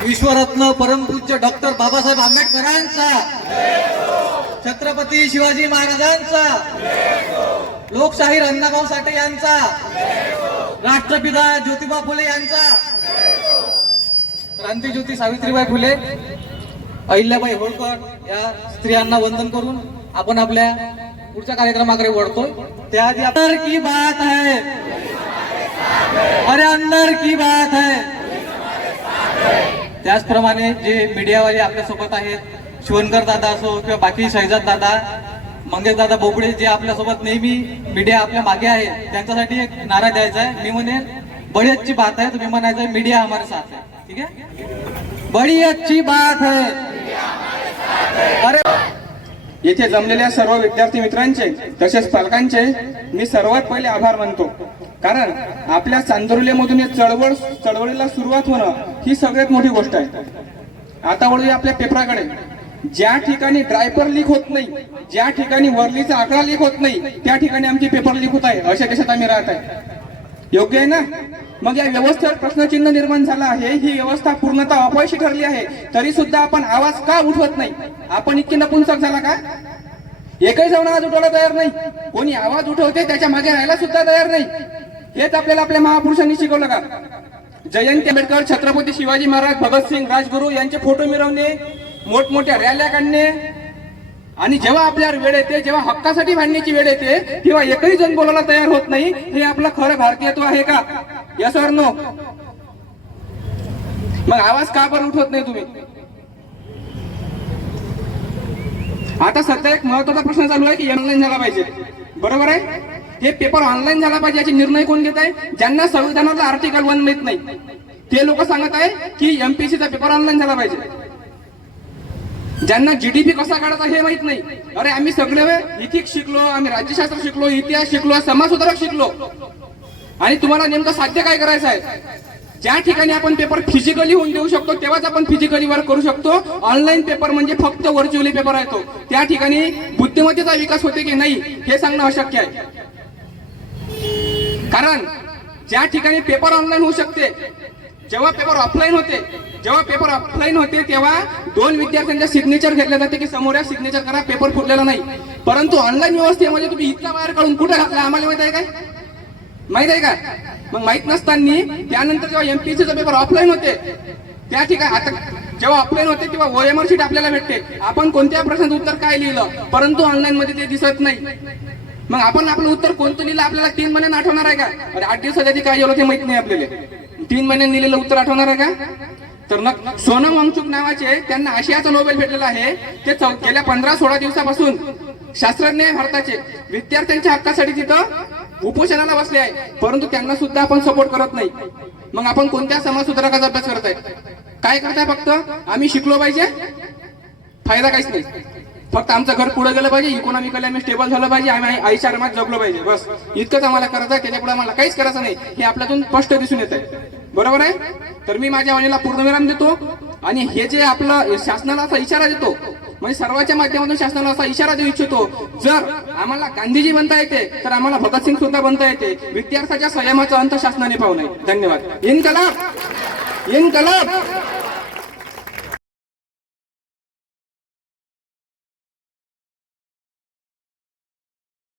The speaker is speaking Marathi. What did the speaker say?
विश्वरत्न परमपूज्य डॉक्टर बाबासाहेब आंबेडकरांचा, छत्रपती शिवाजी महाराजांचा, लोकशाहीर अण्णाभाऊ साठे यांचा, राष्ट्रपिता ज्योतिबा फुले यांचा, क्रांतीज्योती सावित्रीबाई फुले, अहिल्याबाई होळकर या स्त्रियांना वंदन करून आपण आपल्या पुढच्या कार्यक्रमाकडे वळतोय. त्याआधी अंदर की बात है, अरे अंदर की बात है. त्याचप्रमाणे जे मीडियावाले आपल्या सोबत आहेत, शिवणकर दादा असो किंवा बाकी शहजाद दादा, मंगेश दादा बोबडे, जे आपल्या सोबत नेहमी मीडिया आपल्या मागे आहे, त्यांच्यासाठी एक नारा द्यायचा आहे. मी म्हणेन बड़ी अच्छी बात है, तुम्ही म्हणायचं मीडिया हमारे साथ है. ठीक आहे, बड़ी अच्छी बात है. अरे येथे जमलेल्या सर्व विद्यार्थी मित्रांचे तसेच पालकांचे मी सर्वात पहिले आभार मानतो. कारण आपल्या चांदोर्लीमधून चळवळीला सुरुवात होणं ही सगळ्यात मोठी गोष्ट आहे. आता वळूया आपल्या पेपराकडे. ज्या ठिकाणी ड्रायपर लीक होत नाही, ज्या ठिकाणी वरलीचा आकडा लीक होत नाही, त्या ठिकाणी आमचे पेपर लीक होत आहे. अशा देशात आम्ही राहत आहे. योग्य आहे ना? मग या व्यवस्थेवर प्रश्नचिन्ह निर्माण झाला आहे. ही व्यवस्था पूर्णतः अपयशी ठरली आहे. तरी सुद्धा आपण आवाज का उठवत नाही? आपण इतके नपुंसक झाला का? एकही जण आवाज उठवायला तयार नाही. कोणी आवाज उठवते त्याच्या मागे राहायला सुद्धा तयार नाही. हेच आपल्याला आपल्या महापुरुषांनी शिकवलं का? जयंती आंबेडकर, छत्रपती शिवाजी महाराज, भगतसिंग, राजगुरू यांचे फोटो मिरवणे, मोठमोठ्या रॅल्या काढणे, आणि जेव्हा आपल्यावर वेळ येते, जेव्हा हक्कासाठी भांडण्याची वेळ येते, तेव्हा एकही जण बोलायला तयार होत नाही. हे आपलं खरं भारतीयत्व आहे का? Yes or no? मग आवाज का बरं उठवत नाही तुम्ही? आता सध्या एक महत्वाचा प्रश्न चालू आहे की ऑनलाईन झाला पाहिजे. बरोबर आहे? हे पेपर ऑनलाईन झाला पाहिजे याचे निर्णय कोण घेत आहे? ज्यांना संविधानातला आर्टिकल 1 माहित नाही ते लोक सांगत आहे की एमपीएससीचा पेपर ऑनलाईन झाला पाहिजे. ज्यांना जीडीपी कसा काढायचा हे माहित नाही. अरे आम्ही सगळे इथिक्स शिकलो, आम्ही राज्यशास्त्र शिकलो, इतिहास शिकलो, समाजसुधारक शिकलो, आणि तुम्हाला नेमकं साध्य काय करायचं आहे? ज्या ठिकाणी आपण पेपर फिजिकली होऊन देऊ शकतो तेव्हाच आपण फिजिकली वर्क करू शकतो. ऑनलाईन पेपर म्हणजे फक्त व्हर्च्युअली पेपर आहे तो. त्या ठिकाणी बुद्धिमत्तेचा विकास होते की नाही हे सांगणं अशक्य आहे. कारण ज्या ठिकाणी पेपर ऑनलाईन होऊ शकते, जेव्हा पेपर ऑफलाईन होते तेव्हा 2 विद्यार्थ्यांच्या सिग्नेचर घेतल्या जाते की समोर या सिग्नेचर करा, पेपर फुटलेला नाही. परंतु ऑनलाईन व्यवस्थेमध्ये तुम्ही इतका बाहेर काढून कुठे घातला आम्हाला माहित आहे काय? माहित आहे का? मग माहित नसताना त्यानंतर जेव्हा एमपीएससीचा पेपर ऑफलाईन होते त्या ठिकाणी, आता जेव्हा ऑफलाईन होते तेव्हा ओएमआर शीट आपल्याला भेटते, आपण कोणत्या प्रश्नाचं उत्तर काय लिहिलं, परंतु ऑनलाईन मध्ये ते दिसत नाही. मग आपण आपलं उत्तर कोणतं लिहिलं आपल्याला 3 महिन्यांनी आठवणार आहे का? अरे 8 दिवसात आधी काय झालं ते माहित नाही आपल्याला. 3 महिन्यांनी लिहिलेलं उत्तर आठवणार आहे का? तर सोनम वांगचुक नावाचे, त्यांना आशियाचा नोबेल भेटलेला आहे. ते गेल्या 15-16 दिवसापासून शास्त्रज्ञ भारताचे विद्यार्थ्यांच्या हक्कासाठी तिथं उपोषणाला बसले आहे, परंतु त्यांना सुद्धा आपण सपोर्ट करत नाही. मग आपण कोणत्या समाज सुधारकाचा अभ्यास करताय? काय करताय? फक्त आम्ही शिकलो पाहिजे, फायदा काहीच नाही. फक्त आमचं घर पुढे गेलं पाहिजे, इकॉनॉमिकली आम्ही स्टेबल झालं पाहिजे, आम्ही आईच्या आरामात जगलो पाहिजे, बस इतकंच आम्हाला करायचं आहे. त्याच्या पुढे आम्हाला काहीच करायचं नाही. हे आपल्यातून स्पष्ट दिसून येत आहे. बरोबर आहे? तर मी माझ्या वाणीला पूर्णविराम देतो. आणि हे जे आपलं शासनाला असा इशारा देतो, म्हणजे सर्वांच्या माध्यमातून शासनाला असा इशारा देऊ इच्छितो, जर आम्हाला गांधीजी बनता येते तर आम्हाला भगतसिंग सुद्धा बनता येते. विद्यार्थ्याच्या संयमाचा अंत शासनाने पाहू नये. धन्यवाद. इन्कलाब, इन्कलाब.